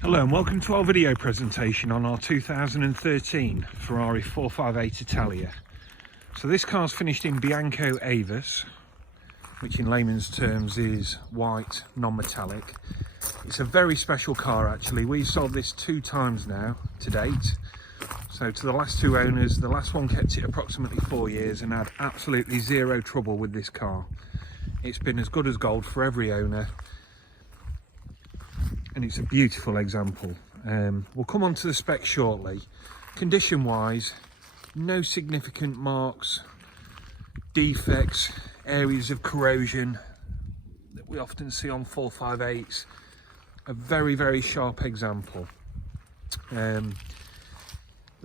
Hello and welcome to our video presentation on our 2013 Ferrari 458 Italia. So this car's finished in Bianco Avis, which in layman's terms is white, non-metallic. It's a very special car actually. We've sold this 2 times now to date. So to the last 2 owners, the last one kept it approximately 4 years and had absolutely zero trouble with this car. It's been as good as gold for every owner. And it's a beautiful example. We'll come on to the specs shortly. Condition wise, no significant marks, defects, areas of corrosion that we often see on 458s. A very sharp example. The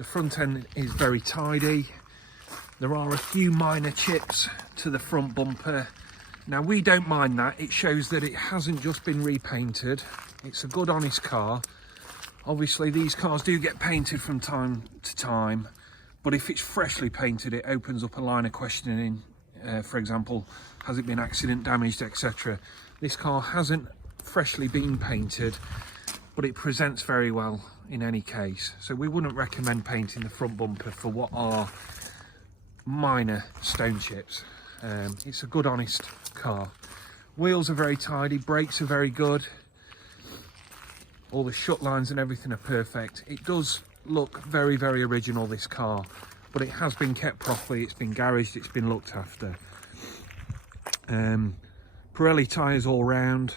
front end is very tidy. There are a few minor chips to the front bumper. Now we don't mind that. It shows that it hasn't just been repainted. It's a good honest car. Obviously these cars do get painted from time to time, but if it's freshly painted it opens up a line of questioning. For example, has it been accident damaged, etc. This car hasn't freshly been painted, but it presents very well in any case. So we wouldn't recommend painting the front bumper for what are minor stone chips. It's a good honest car. Wheels are very tidy, brakes are very good. All the shut lines and everything are perfect. It does look very original, this car, but it has been kept properly. It's been garaged, it's been looked after. Pirelli tyres all round.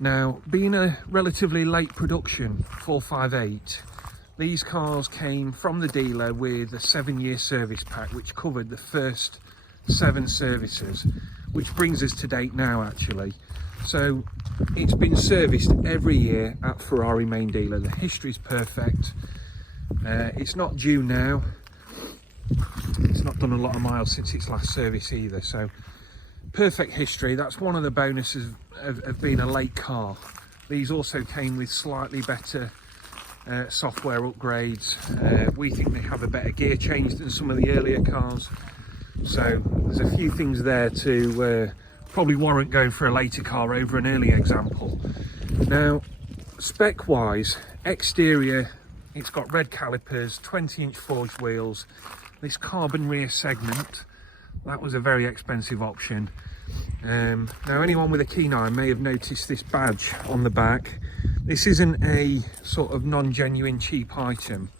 Now, being a relatively late production 458, these cars came from the dealer with a 7-year service pack which covered the first 7 services, which brings us to date now actually. So it's been serviced every year at Ferrari main dealer. The history's perfect. It's not due now. It's not done a lot of miles since its last service either. So perfect history. That's one of the bonuses of being a late car. These also came with slightly better software upgrades. We think they have a better gear change than some of the earlier cars. So there's a few things there to probably warrant going for a later car over an early example. Now, spec wise, exterior, it's got red calipers, 20-inch forged wheels, this carbon rear segment. That was a very expensive option. Now anyone with a keen eye may have noticed this badge on the back. This isn't a sort of non-genuine cheap item.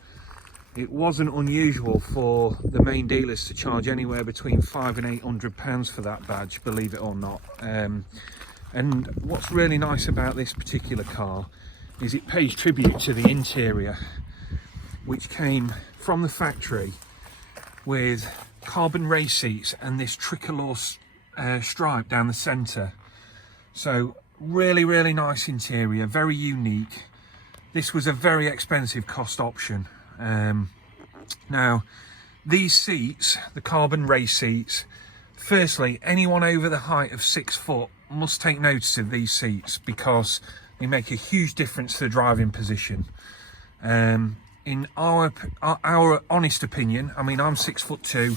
It wasn't unusual for the main dealers to charge anywhere between £500 and £800 for that badge, believe it or not. And what's really nice about this particular car is it pays tribute to the interior, which came from the factory with carbon race seats and this tricolor stripe down the centre. So really nice interior, very unique. This was a very expensive cost option. Now these seats, the carbon race seats, firstly anyone over the height of 6 foot must take notice of these seats because they make a huge difference to the driving position. In our honest opinion, I mean I'm 6'2",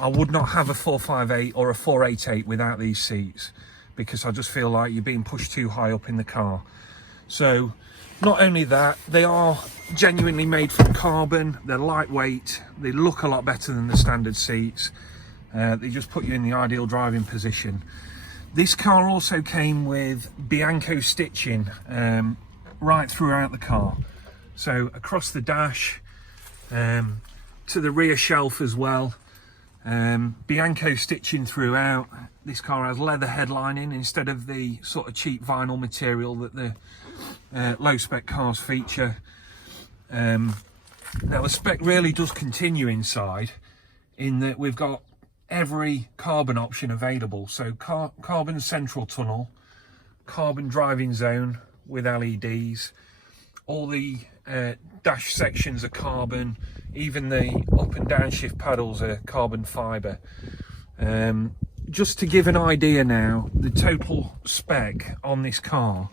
I would not have a 458 or a 488 without these seats because I just feel like you're being pushed too high up in the car. So not only that, they are genuinely made from carbon, they're lightweight, they look a lot better than the standard seats. They just put you in the ideal driving position. This car also came with Bianco stitching right throughout the car. So across the dash, to the rear shelf as well. Bianco stitching throughout. This car has leather headlining instead of the sort of cheap vinyl material that the low spec cars feature. Now the spec really does continue inside in that we've got every carbon option available. So carbon central tunnel, carbon driving zone with LEDs, all the dash sections are carbon, even the up and down shift paddles are carbon fibre. Just to give an idea now, the total spec on this car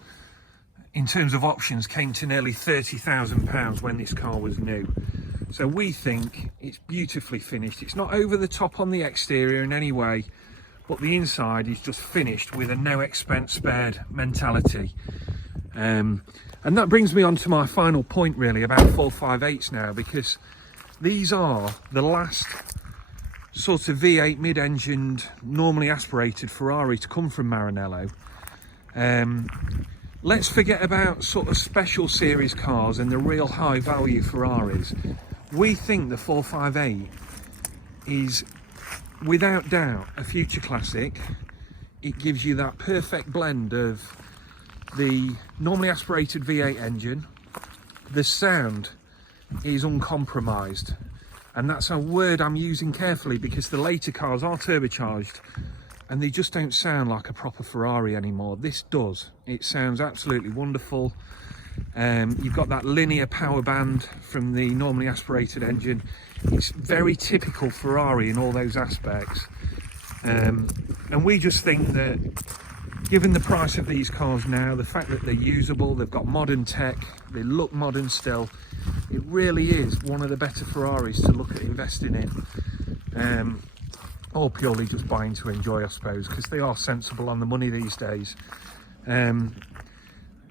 in terms of options came to nearly £30,000 when this car was new. So we think it's beautifully finished. It's not over the top on the exterior in any way, but the inside is just finished with a no expense spared mentality. And that brings me on to my final point really about 458s now, because these are the last sort of V8 mid-engined, normally aspirated Ferrari to come from Maranello. Let's forget about sort of special series cars and the real high value Ferraris. We think the 458 is without doubt a future classic. It gives you that perfect blend of the normally aspirated V8 engine. The sound is uncompromised, and that's a word I'm using carefully because the later cars are turbocharged and they just don't sound like a proper Ferrari anymore. This does. It sounds absolutely wonderful. You've got that linear power band from the normally aspirated engine. It's very typical Ferrari in all those aspects. And we just think that given the price of these cars now, the fact that they're usable, they've got modern tech, they look modern still, it really is one of the better Ferraris to look at investing in. Or purely just buying to enjoy, I suppose, because they are sensible on the money these days.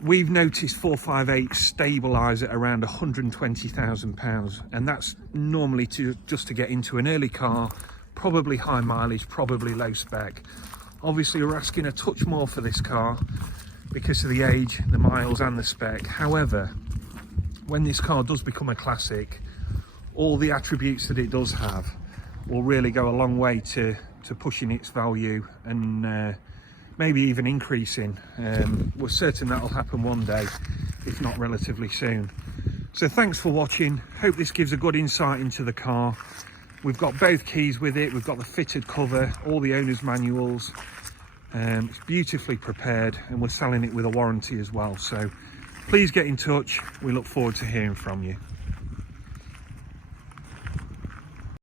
We've noticed 458 stabilise at around £120,000, and that's normally just to get into an early car, probably high mileage, probably low spec. Obviously we're asking a touch more for this car because of the age, the miles and the spec. However, when this car does become a classic, all the attributes that it does have will really go a long way to pushing its value and maybe even increasing. We're certain that'll happen one day, if not relatively soon. So thanks for watching. Hope this gives a good insight into the car. We've got both keys with it, we've got the fitted cover, all the owner's manuals. It's beautifully prepared, and we're selling it with a warranty as well. So please get in touch. We look forward to hearing from you.